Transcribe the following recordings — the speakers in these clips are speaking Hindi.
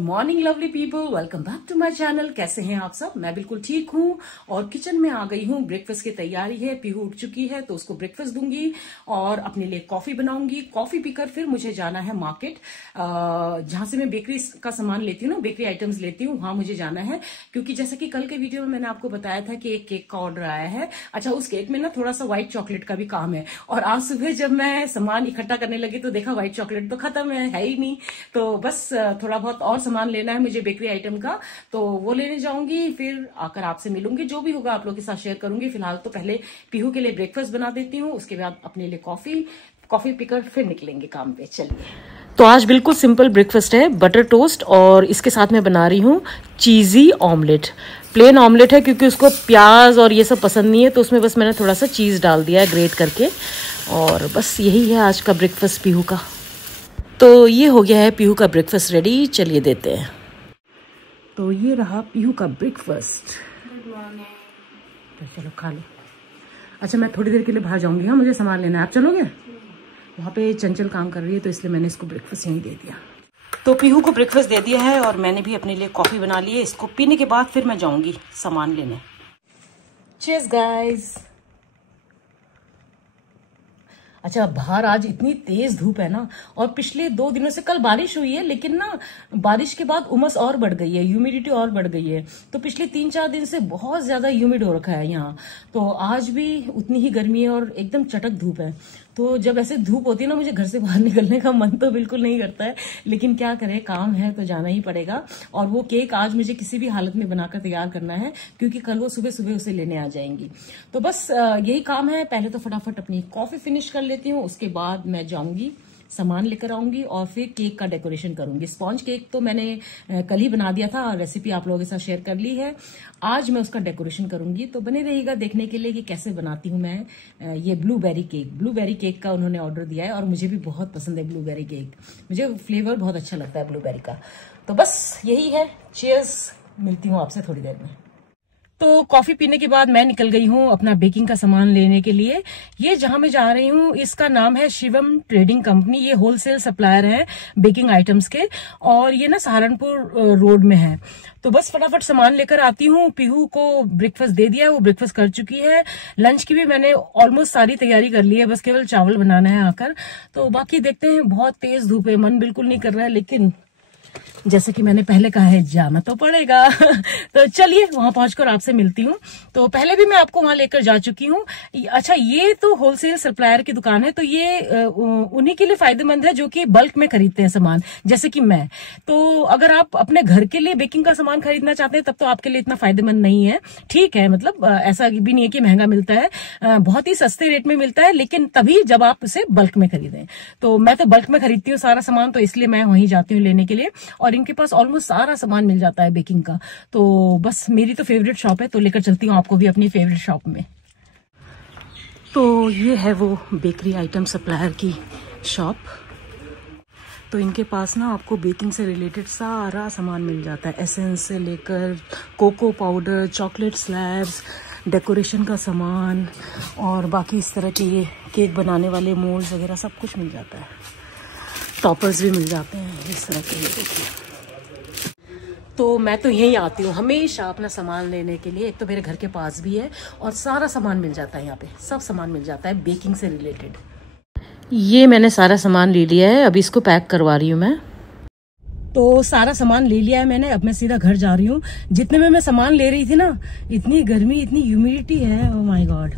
Morning lovely people, welcome back to my channel. कैसे हैं आप सब? मैं बिल्कुल ठीक हूँ और किचन में आ गई हूँ। ब्रेकफास्ट की तैयारी है। पीहू उठ चुकी है तो उसको ब्रेकफास्ट दूंगी और अपने लिए कॉफी बनाऊंगी। कॉफी पीकर फिर मुझे जाना है मार्केट, जहां से मैं बेकरी का सामान लेती हूँ ना, बेकरी आइटम्स लेती हूँ, वहां मुझे जाना है। क्योंकि जैसा कि कल के वीडियो में मैंने आपको बताया था कि एक केक का ऑर्डर आया है। अच्छा, उस केक में ना थोड़ा सा व्हाइट चॉकलेट का भी काम है। और आज सुबह जब मैं सामान इकट्ठा करने लगी तो देखा व्हाइट चॉकलेट तो खत्म है ही नहीं। तो बस थोड़ा बहुत और सामान लेना है मुझे बेकरी आइटम का, तो वो लेने जाऊंगी। फिर आकर आपसे मिलूंगी, जो भी होगा आप लोगों के साथ शेयर करूंगी। फिलहाल तो पहले पीहू के लिए ब्रेकफास्ट बना देती हूँ, उसके बाद अपने लिए कॉफी पीकर फिर निकलेंगे काम पे। चलिए, तो आज बिल्कुल सिंपल ब्रेकफास्ट है, बटर टोस्ट और इसके साथ मैं बना रही हूँ चीज़ी ऑमलेट। प्लेन ऑमलेट है क्योंकि उसको प्याज और ये सब पसंद नहीं है, तो उसमें बस मैंने थोड़ा सा चीज़ डाल दिया है ग्रेट करके। और बस यही है आज का ब्रेकफास्ट पीहू का। तो ये हो गया है पीहू का ब्रेकफास्ट रेडी। चलिए देते हैं। तो ये रहा पीहू का ब्रेकफास्ट। Good morning. तो चलो खा लो। अच्छा, मैं थोड़ी देर के लिए बाहर जाऊंगी। हाँ, मुझे सामान लेना है, आप चलोगे? वहाँ पे चंचल काम कर रही है तो इसलिए मैंने इसको ब्रेकफास्ट यहीं दे दिया। तो पीहू को ब्रेकफास्ट दे दिया है और मैंने भी अपने लिए कॉफ़ी बना ली है। इसको पीने के बाद फिर मैं जाऊंगी सामान लेने। Cheers guys. अच्छा, बाहर आज इतनी तेज धूप है ना, और पिछले 2 दिनों से, कल बारिश हुई है लेकिन ना बारिश के बाद उमस और बढ़ गई है, ह्यूमिडिटी और बढ़ गई है। तो पिछले 3-4 दिन से बहुत ज्यादा ह्यूमिड हो रखा है यहाँ। तो आज भी उतनी ही गर्मी है और एकदम चटक धूप है। तो जब ऐसे धूप होती है ना, मुझे घर से बाहर निकलने का मन तो बिल्कुल नहीं करता है, लेकिन क्या करें, काम है तो जाना ही पड़ेगा। और वो केक आज मुझे किसी भी हालत में बनाकर तैयार करना है क्योंकि कल वो सुबह सुबह उसे लेने आ जाएंगी। तो बस यही काम है। पहले तो फटाफट अपनी कॉफी फिनिश कर लेती हूँ, उसके बाद मैं जाऊंगी सामान लेकर आऊंगी और फिर केक का डेकोरेशन करूंगी। स्पॉन्ज केक तो मैंने कल ही बना दिया था, रेसिपी आप लोगों के साथ शेयर कर ली है। आज मैं उसका डेकोरेशन करूंगी, तो बने रहिएगा देखने के लिए कि कैसे बनाती हूँ मैं ये ब्लूबेरी केक का उन्होंने ऑर्डर दिया है और मुझे भी बहुत पसंद है ब्लूबेरी केक। मुझे फ्लेवर बहुत अच्छा लगता है ब्लूबेरी का। तो बस यही है। चीयर्स, मिलती हूँ आपसे थोड़ी देर में। तो कॉफी पीने के बाद मैं निकल गई हूँ अपना बेकिंग का सामान लेने के लिए। ये जहां मैं जा रही हूँ इसका नाम है शिवम ट्रेडिंग कंपनी। ये होलसेल सप्लायर है बेकिंग आइटम्स के, और ये ना सहारनपुर रोड में है। तो बस फटाफट सामान लेकर आती हूँ। पीहू को ब्रेकफास्ट दे दिया है, वो ब्रेकफास्ट कर चुकी है। लंच की भी मैंने ऑलमोस्ट सारी तैयारी कर ली है, बस केवल चावल बनाना है आकर। तो बाकी देखते हैं। बहुत तेज धूप है, मन बिल्कुल नहीं कर रहा है, लेकिन जैसे कि मैंने पहले कहा है, जाना तो पड़ेगा। तो चलिए वहां पहुंचकर आपसे मिलती हूँ। तो पहले भी मैं आपको वहां लेकर जा चुकी हूँ। अच्छा, ये तो होलसेल सप्लायर की दुकान है, तो ये उन्हीं के लिए फायदेमंद है जो कि बल्क में खरीदते हैं सामान, जैसे कि मैं। तो अगर आप अपने घर के लिए बेकिंग का सामान खरीदना चाहते हैं तब तो आपके लिए इतना फायदेमंद नहीं है। ठीक है, मतलब ऐसा भी नहीं है कि महंगा मिलता है, बहुत ही सस्ते रेट में मिलता है, लेकिन तभी जब आप उसे बल्क में खरीदें। तो मैं तो बल्क में खरीदती हूँ सारा सामान, तो इसलिए मैं वहीं जाती हूँ लेने के लिए। और इनके पास ऑलमोस्ट सारा सामान मिल जाता है बेकिंग का। तो बस मेरी तो फेवरेट शॉप है, तो लेकर चलती हूँ आपको भी अपनी फेवरेट शॉप में। तो ये है वो बेकरी आइटम सप्लायर की शॉप। तो इनके पास ना आपको बेकिंग से रिलेटेड सारा सामान मिल जाता है, एसेंस से लेकर cocoa powder, chocolate slabs, decoration का सामान और बाकी इस तरह के ये केक बनाने वाले मोल्ड्स वगैरह सब कुछ मिल जाता है। टॉपर्स भी मिल जाते हैं इस तरह के। देखिए, तो मैं तो यहीं आती हूँ हमेशा अपना सामान लेने के लिए। एक तो मेरे घर के पास भी है और सारा सामान मिल जाता है यहाँ पे, सब सामान मिल जाता है बेकिंग से रिलेटेड। ये मैंने सारा सामान ले लिया है, अभी इसको पैक करवा रही हूँ मैं। तो सारा सामान ले लिया है मैंने, अब मैं सीधा घर जा रही हूँ। जितने में मैं सामान ले रही थी ना, इतनी गर्मी, इतनी ह्यूमिडिटी है, ओह माय गॉड,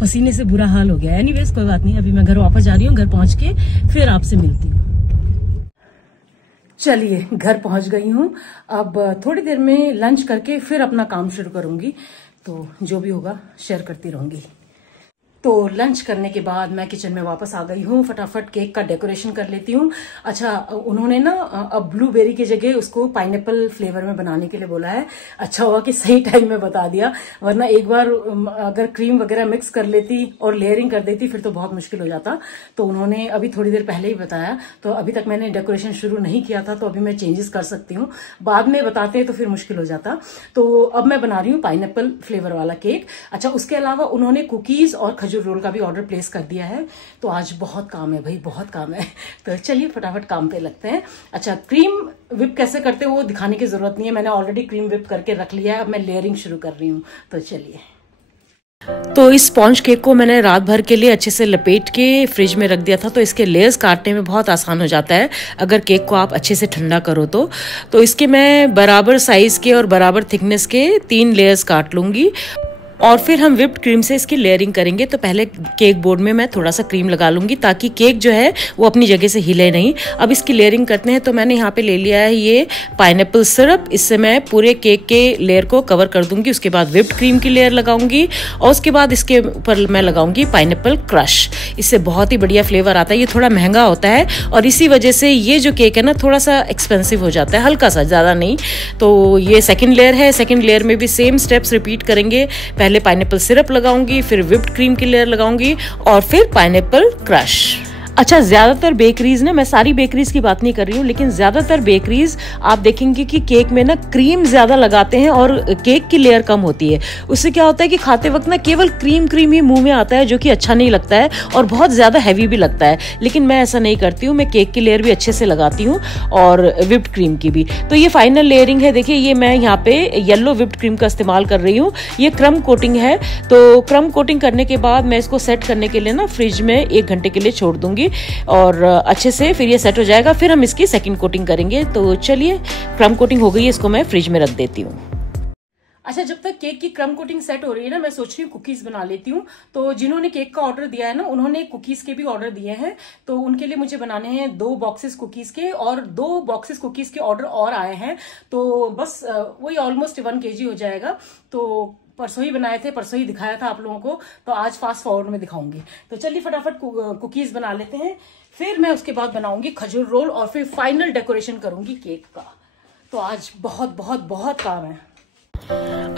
पसीने से बुरा हाल हो गया। एनीवेज कोई बात नहीं, अभी मैं घर वापस जा रही हूँ। घर पहुंच के फिर आपसे मिलती हूँ। चलिए, घर पहुंच गई हूँ। अब थोड़ी देर में लंच करके फिर अपना काम शुरू करूंगी, तो जो भी होगा शेयर करती रहूंगी। तो लंच करने के बाद मैं किचन में वापस आ गई हूँ। फटाफट केक का डेकोरेशन कर लेती हूँ। अच्छा, उन्होंने ना अब ब्लूबेरी की जगह उसको पाइनएप्पल फ्लेवर में बनाने के लिए बोला है। अच्छा हुआ कि सही टाइम में बता दिया, वरना एक बार अगर क्रीम वगैरह मिक्स कर लेती और लेयरिंग कर देती फिर तो बहुत मुश्किल हो जाता। तो उन्होंने अभी थोड़ी देर पहले ही बताया, तो अभी तक मैंने डेकोरेशन शुरू नहीं किया था, तो अभी मैं चेंजेस कर सकती हूँ। बाद में बताते तो फिर मुश्किल हो जाता। तो अब मैं बना रही हूँ पाइनएप्पल फ्लेवर वाला केक। अच्छा, उसके अलावा उन्होंने कुकीज और खजूर रोल का भी ऑर्डर प्लेस कर दिया है। तो आज बहुत काम है भाई, बहुत काम है। तो चलिए फटाफट काम पे लगते हैं। अच्छा, क्रीम विप कैसे करते हो वो दिखाने की जरूरत नहीं है, मैंने ऑलरेडी क्रीम विप करके रख लिया है। अब मैं लेयरिंग शुरू कर रही हूँ। तो चलिए, तो इस स्पॉन्ज केक को मैंने रात भर के लिए अच्छे से लपेट के फ्रिज में रख दिया था, तो इसके लेयर्स काटने में बहुत आसान हो जाता है अगर केक को आप अच्छे से ठंडा करो तो इसके मैं बराबर साइज के और बराबर थिकनेस के 3 लेयर्स काट लूंगी और फिर हम व्हिप्ड क्रीम से इसकी लेयरिंग करेंगे। तो पहले केक बोर्ड में मैं थोड़ा सा क्रीम लगा लूंगी ताकि केक जो है वो अपनी जगह से हिले नहीं। अब इसकी लेयरिंग करते हैं। तो मैंने यहाँ पे ले लिया है ये पाइनएप्पल सिरप, इससे मैं पूरे केक के लेयर को कवर कर दूंगी। उसके बाद व्हिप्ड क्रीम की लेयर लगाऊंगी और उसके बाद इसके ऊपर मैं लगाऊंगी पाइनएप्पल क्रश। इससे बहुत ही बढ़िया फ्लेवर आता है। ये थोड़ा महंगा होता है और इसी वजह से ये जो केक है ना थोड़ा सा एक्सपेंसिव हो जाता है, हल्का सा, ज़्यादा नहीं। तो ये सेकेंड लेयर है। सेकेंड लेयर में भी सेम स्टेप्स रिपीट करेंगे। पहले पाइनएप्पल सिरप लगाऊंगी, फिर व्हिप्ड क्रीम की लेयर लगाऊंगी और फिर पाइनएप्पल क्रश। अच्छा, ज़्यादातर बेकरीज ना, मैं सारी बेकरीज की बात नहीं कर रही हूँ, लेकिन ज़्यादातर बेकरीज आप देखेंगे कि केक में ना क्रीम ज़्यादा लगाते हैं और केक की लेयर कम होती है। उससे क्या होता है कि खाते वक्त ना केवल क्रीम क्रीम ही मुंह में आता है, जो कि अच्छा नहीं लगता है और बहुत ज़्यादा हैवी भी लगता है। लेकिन मैं ऐसा नहीं करती हूँ, मैं केक की लेयर भी अच्छे से लगाती हूँ और व्हिप्ड क्रीम की भी। तो ये फाइनल लेयरिंग है। देखिए, ये मैं यहाँ पे येलो व्हिप्ड क्रीम का इस्तेमाल कर रही हूँ। ये क्रम कोटिंग है। तो क्रम कोटिंग करने के बाद मैं इसको सेट करने के लिए ना फ्रिज में 1 घंटे के लिए छोड़ दूंगी और अच्छे से फिर ये सेट हो जाएगा। फिर हम इसकी सेकंड कोटिंग करेंगे। तो चलिए, क्रम कोटिंग हो गई है, इसको मैं फ्रिज में रख देती हूँ। अच्छा, जब तक केक की क्रम कोटिंग सेट हो रही है ना, मैं सोच रही हूँ कुकीज बना लेती हूँ। तो जिन्होंने केक का ऑर्डर दिया है ना, उन्होंने कुकीज के भी ऑर्डर दिए हैं। तो उनके लिए मुझे बनाने हैं 2 बॉक्सेस कुकीज के और 2 बॉक्सेस कुकीज के ऑर्डर और आए हैं। तो बस वही ऑलमोस्ट 1 kg हो जाएगा। तो परसों ही बनाए थे, परसों ही दिखाया था आप लोगों को, तो आज फास्ट फॉरवर्ड में दिखाऊंगी। तो चलिए फटाफट कुकीज बना लेते हैं, फिर मैं उसके बाद बनाऊंगी खजूर रोल और फिर फाइनल डेकोरेशन करूंगी केक का। तो आज बहुत बहुत बहुत काम है।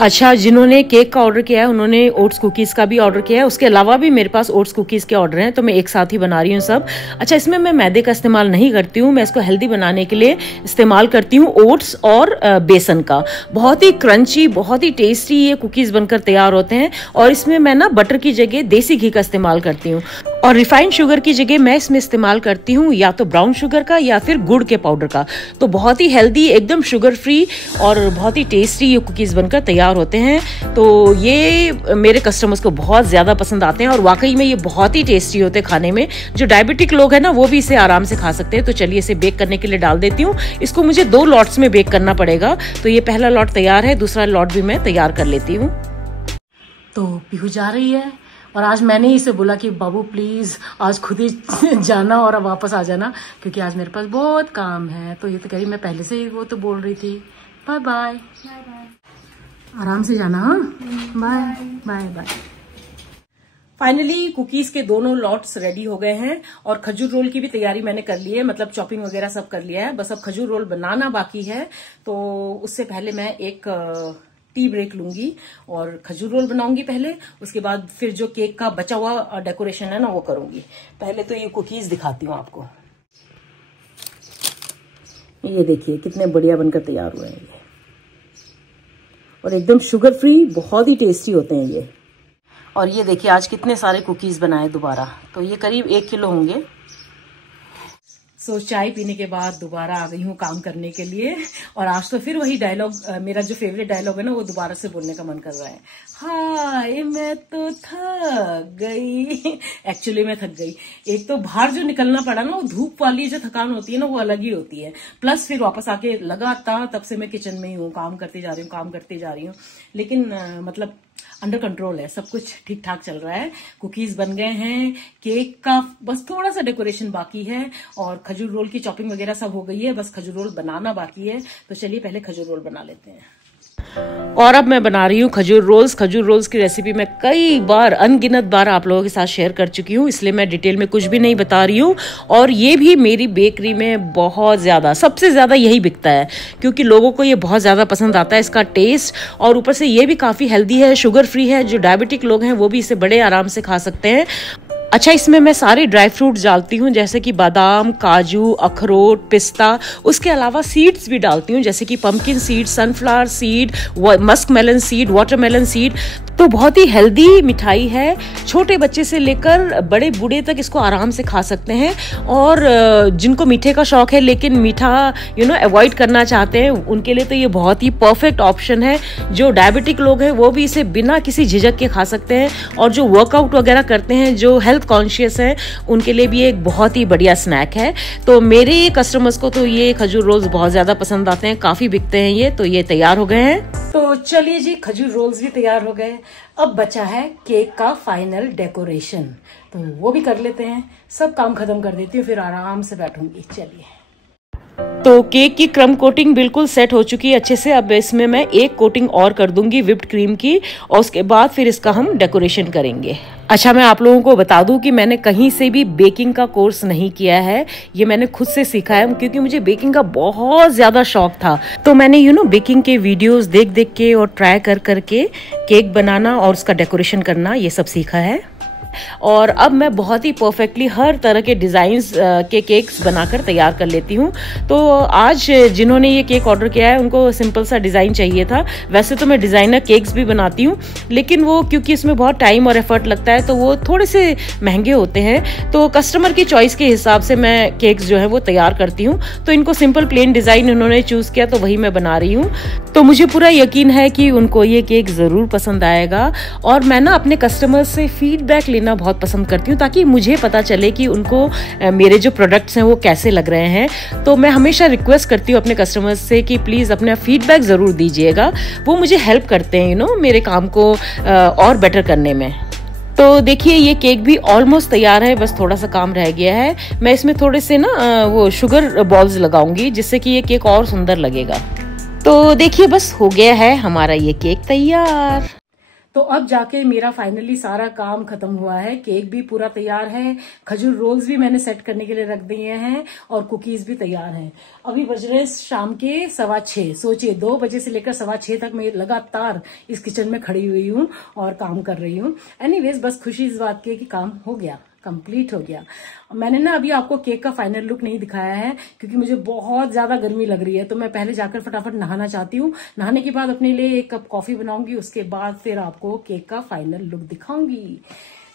अच्छा, जिन्होंने केक का ऑर्डर किया है उन्होंने ओट्स कुकीज़ का भी ऑर्डर किया है। उसके अलावा भी मेरे पास ओट्स कुकीज़ के ऑर्डर हैं, तो मैं एक साथ ही बना रही हूँ सब। अच्छा, इसमें मैं मैदे का इस्तेमाल नहीं करती हूँ, मैं इसको हेल्दी बनाने के लिए इस्तेमाल करती हूँ ओट्स और बेसन का। बहुत ही क्रंची, बहुत ही टेस्टी ये कुकीज़ बनकर तैयार होते हैं। और इसमें मैं ना बटर की जगह देसी घी का इस्तेमाल करती हूँ और रिफाइंड शुगर की जगह मैं इसमें इस्तेमाल करती हूँ या तो ब्राउन शुगर का या फिर गुड़ के पाउडर का। तो बहुत ही हेल्दी, एकदम शुगर फ्री और बहुत ही टेस्टी ये कुकीज़ बनकर तैयार होते हैं। तो ये मेरे कस्टमर्स को बहुत ज़्यादा पसंद आते हैं और वाकई में ये बहुत ही टेस्टी होते हैं खाने में। जो डायबिटिक लोग हैं ना, वो भी इसे आराम से खा सकते हैं। तो चलिए इसे बेक करने के लिए डाल देती हूँ। इसको मुझे 2 लॉट्स में बेक करना पड़ेगा। तो ये पहला लॉट तैयार है, दूसरा लॉट भी मैं तैयार कर लेती हूँ। तो पीहू जा रही है और आज मैंने ही इसे बोला कि बाबू प्लीज आज खुद ही जाना और अब वापस आ जाना, क्योंकि आज मेरे पास बहुत काम है। तो ये तो कह रही, मैं पहले से ही वो तो बोल रही थी। बाय बाय, आराम से जाना। हाँ, bye bye bye. Finally cookies के दोनों लॉट्स रेडी हो गए हैं और खजूर रोल की भी तैयारी मैंने कर ली है, मतलब चॉपिंग वगैरह सब कर लिया है। बस अब खजूर रोल बनाना बाकी है। तो उससे पहले मैं एक टी ब्रेक लूंगी और खजूर रोल बनाऊंगी पहले। उसके बाद फिर जो केक का बचा हुआ डेकोरेशन है ना, वो करूंगी। पहले तो ये कुकीज दिखाती हूँ आपको। ये देखिए कितने बढ़िया बनकर तैयार हुए हैं ये, और एकदम शुगर फ्री, बहुत ही टेस्टी होते हैं ये। और ये देखिए आज कितने सारे कुकीज बनाए दोबारा। तो ये करीब 1 किलो होंगे। सो चाय पीने के बाद दोबारा आ गई हूँ काम करने के लिए। और आज तो फिर वही डायलॉग, मेरा जो फेवरेट डायलॉग है ना, वो दोबारा से बोलने का मन कर रहा है। हाय मैं तो थक गई। एक्चुअली मैं थक गई। एक तो बाहर जो निकलना पड़ा ना, वो धूप वाली जो थकान होती है ना, वो अलग ही होती है। प्लस फिर वापस आके लगातार तब से मैं किचन में ही हूँ, काम करते जा रही हूँ, काम करते जा रही हूँ। लेकिन मतलब अंडर कंट्रोल है, सब कुछ ठीक ठाक चल रहा है। कुकीज बन गए हैं, केक का बस थोड़ा सा डेकोरेशन बाकी है और खजूर रोल की चॉपिंग वगैरह सब हो गई है, बस खजूर रोल बनाना बाकी है। तो चलिए पहले खजूर रोल बना लेते हैं। और अब मैं बना रही हूँ खजूर रोल्स। खजूर रोल्स की रेसिपी मैं कई बार, अनगिनत बार आप लोगों के साथ शेयर कर चुकी हूँ, इसलिए मैं डिटेल में कुछ भी नहीं बता रही हूँ। और ये भी मेरी बेकरी में बहुत ज़्यादा, सबसे ज़्यादा यही बिकता है, क्योंकि लोगों को ये बहुत ज़्यादा पसंद आता है, इसका टेस्ट। और ऊपर से ये भी काफ़ी हेल्दी है, शुगर फ्री है, जो डायबिटिक लोग हैं वो भी इसे बड़े आराम से खा सकते हैं। अच्छा, इसमें मैं सारे ड्राई फ्रूट्स डालती हूँ, जैसे कि बादाम, काजू, अखरोट, पिस्ता। उसके अलावा सीड्स भी डालती हूँ, जैसे कि pumpkin seed, sunflower seed, musk melon seed, watermelon seed. तो बहुत ही हेल्दी मिठाई है, छोटे बच्चे से लेकर बड़े बूढ़े तक इसको आराम से खा सकते हैं। और जिनको मीठे का शौक है लेकिन मीठा अवॉइड करना चाहते हैं, उनके लिए तो ये बहुत ही परफेक्ट ऑप्शन है। जो डायबिटिक लोग हैं वो भी इसे बिना किसी झिझक के खा सकते हैं, और जो वर्कआउट वगैरह करते हैं, जो हेल्थ कॉन्शियस है, उनके लिए भी ये एक बहुत ही बढ़िया स्नैक है। तो मेरे कस्टमर्स को तो ये खजूर रोल्स बहुत ज्यादा पसंद आते हैं, काफी बिकते हैं ये। तो ये तैयार हो गए हैं। तो चलिए जी, खजूर रोल्स भी तैयार हो गए। अब बचा है केक का फाइनल डेकोरेशन, तो वो भी कर लेते हैं। सब काम खत्म कर देती हूँ, फिर आराम से बैठूंगी। चलिए। तो केक की क्रम कोटिंग बिल्कुल सेट हो चुकी है अच्छे से। अब इसमें मैं एक कोटिंग और कर दूंगी विप्ड क्रीम की, और उसके बाद फिर इसका हम डेकोरेशन करेंगे। अच्छा, मैं आप लोगों को बता दूं कि मैंने कहीं से भी बेकिंग का कोर्स नहीं किया है, ये मैंने खुद से सीखा है, क्योंकि मुझे बेकिंग का बहुत ज़्यादा शौक था। तो मैंने बेकिंग के वीडियोस देख देख के और ट्राई कर करके केक बनाना और उसका डेकोरेशन करना, ये सब सीखा है। और अब मैं बहुत ही परफेक्टली हर तरह के डिज़ाइंस के केक्स बनाकर तैयार कर लेती हूँ। तो आज जिन्होंने ये केक ऑर्डर किया है उनको सिंपल सा डिज़ाइन चाहिए था। वैसे तो मैं डिज़ाइनर केक्स भी बनाती हूँ, लेकिन वो क्योंकि इसमें बहुत टाइम और एफर्ट लगता है तो वो थोड़े से महंगे होते हैं। तो कस्टमर की चॉइस के हिसाब से मैं केक्स जो है वो तैयार करती हूँ। तो इनको सिंपल प्लेन डिज़ाइन उन्होंने चूज़ किया, तो वही मैं बना रही हूँ। तो मुझे पूरा यकीन है कि उनको ये केक ज़रूर पसंद आएगा। और मैं ना अपने कस्टमर से फीडबैक लेना बहुत पसंद करती हूँ, ताकि मुझे पता चले कि उनको मेरे जो प्रोडक्ट्स हैं वो कैसे लग रहे हैं। तो मैं हमेशा रिक्वेस्ट करती हूँ अपने कस्टमर्स से कि प्लीज़ अपना फीडबैक ज़रूर दीजिएगा, वो मुझे हेल्प करते हैं मेरे काम को और बेटर करने में। तो देखिए, ये केक भी ऑलमोस्ट तैयार है, बस थोड़ा सा काम रह गया है। मैं इसमें थोड़े से ना वो शुगर बॉल्स लगाऊंगी, जिससे कि ये केक और सुंदर लगेगा। तो देखिए, बस हो गया है हमारा ये केक तैयार। तो अब जाके मेरा फाइनली सारा काम खत्म हुआ है। केक भी पूरा तैयार है, खजूर रोल्स भी मैंने सेट करने के लिए रख दिए हैं, और कुकीज भी तैयार हैं। अभी बज रहे शाम के 6:15। सोचिए, 2 बजे से लेकर 6:15 तक मैं लगातार इस किचन में खड़ी हुई हूँ और काम कर रही हूँ। एनीवेज, बस खुशी इस बात की है कि काम हो गया, कंप्लीट हो गया। मैंने ना अभी आपको केक का फाइनल लुक नहीं दिखाया है, क्योंकि मुझे बहुत ज्यादा गर्मी लग रही है। तो मैं पहले जाकर फटाफट नहाना चाहती हूँ। नहाने के बाद अपने लिए 1 कप कॉफी बनाऊंगी, उसके बाद फिर आपको केक का फाइनल लुक दिखाऊंगी।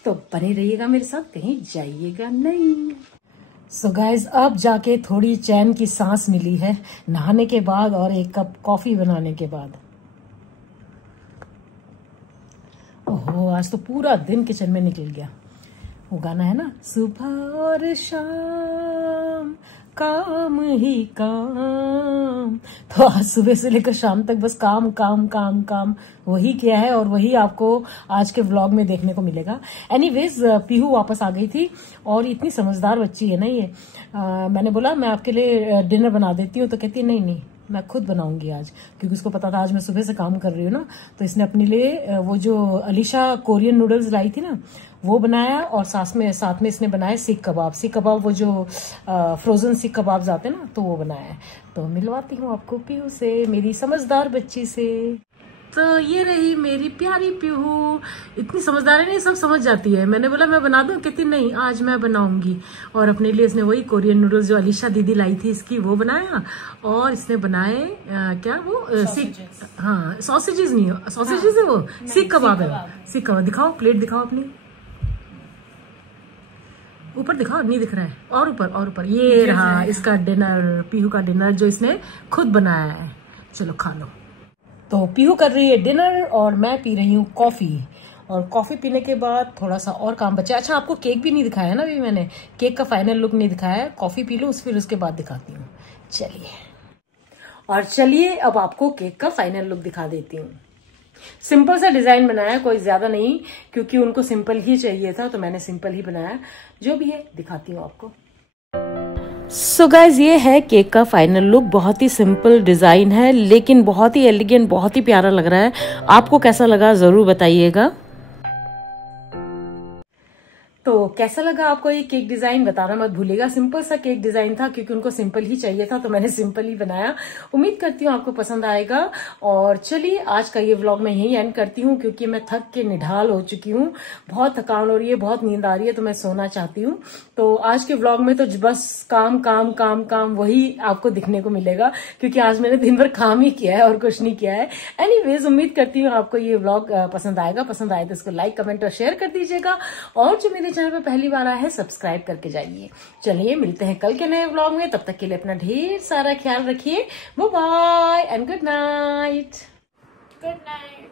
तो बने रहिएगा मेरे साथ, कहीं जाइएगा नहीं। सो गाइज, अब जाके थोड़ी चैन की सांस मिली है नहाने के बाद और 1 कप कॉफी बनाने के बाद। ओहो, आज तो पूरा दिन किचन में निकल गया। वो गाना है ना, सुबह और शाम काम ही काम। तो आज सुबह से लेकर शाम तक बस काम काम काम काम वही किया है, और वही आपको आज के व्लॉग में देखने को मिलेगा। एनीवेज, पीहू वापस आ गई थी, और इतनी समझदार बच्ची है ना ये। मैंने बोला मैं आपके लिए डिनर बना देती हूँ, तो कहती नहीं नहीं, मैं खुद बनाऊंगी आज, क्योंकि उसको पता था आज मैं सुबह से काम कर रही हूँ ना। तो इसने अपने लिए वो जो अलीशा कोरियन नूडल्स लाई थी ना, वो बनाया, और साथ में इसने बनाया सीख कबाब, वो जो फ्रोजन सीख कबाब्स आते हैं ना, तो वो बनाया है। तो मिलवाती हूँ आपको पीहू से, मेरी समझदार बच्ची से। तो ये रही मेरी प्यारी पीहू, इतनी समझदार है, नहीं सब समझ जाती है। मैंने बोला मैं बना दूं, कहती नहीं आज मैं बनाऊंगी। और अपने लिए इसने वही कोरियन नूडल्स जो अलीशा दीदी लाई थी इसकी, वो बनाया। और इसने बनाए क्या वो हाँ, सॉसेजेस नहीं, सॉसेजेस है वो, सीख कबाब है। सीख कबाब दिखाओ, प्लेट दिखाओ अपनी, ऊपर दिखाओ, नहीं दिख रहा है, और ऊपर ये रहा इसका डिनर, पीहू का डिनर जो इसने खुद बनाया है। चलो खा लो। तो पीहू कर रही है डिनर और मैं पी रही हूँ कॉफी। और कॉफी पीने के बाद थोड़ा सा और काम बचा। अच्छा, आपको केक भी नहीं दिखाया ना अभी मैंने, केक का फाइनल लुक नहीं दिखाया है। कॉफी पी लूँ, फिर उसके बाद दिखाती हूँ। चलिए अब आपको केक का फाइनल लुक दिखा देती हूँ। सिंपल सा डिजाइन बनाया, कोई ज्यादा नहीं, क्योंकि उनको सिंपल ही चाहिए था, तो मैंने सिंपल ही बनाया। जो भी है दिखाती हूँ आपको। सो गाइज ये है केक का फाइनल लुक। बहुत ही सिंपल डिजाइन है लेकिन बहुत ही एलिगेंट, बहुत ही प्यारा लग रहा है। आपको कैसा लगा जरूर बताइएगा। तो कैसा लगा आपको ये केक डिजाइन बताना मत भूलिएगा। सिंपल सा केक डिजाइन था क्योंकि उनको सिंपल ही चाहिए था तो मैंने सिंपल ही बनाया। उम्मीद करती हूँ आपको पसंद आएगा। और चलिए आज का ये व्लॉग मैं यही एंड करती हूँ क्योंकि मैं थक के निढाल हो चुकी हूँ। बहुत थकान हो रही है, बहुत नींद आ रही है तो मैं सोना चाहती हूँ। तो आज के व्लॉग में तो बस काम काम काम काम वही आपको दिखने को मिलेगा क्योंकि आज मैंने दिन भर काम ही किया है और कुछ नहीं किया है। एनीवेज उम्मीद करती हूँ आपको ये व्लॉग पसंद आएगा। पसंद आए तो इसको लाइक, कमेंट और शेयर कर दीजिएगा। और जो मेरे चैनल पर पहली बार आया है सब्सक्राइब करके जाइए। चलिए मिलते हैं कल के नए व्लॉग में। तब तक के लिए अपना ढेर सारा ख्याल रखिए। Bye bye and good night. Good night.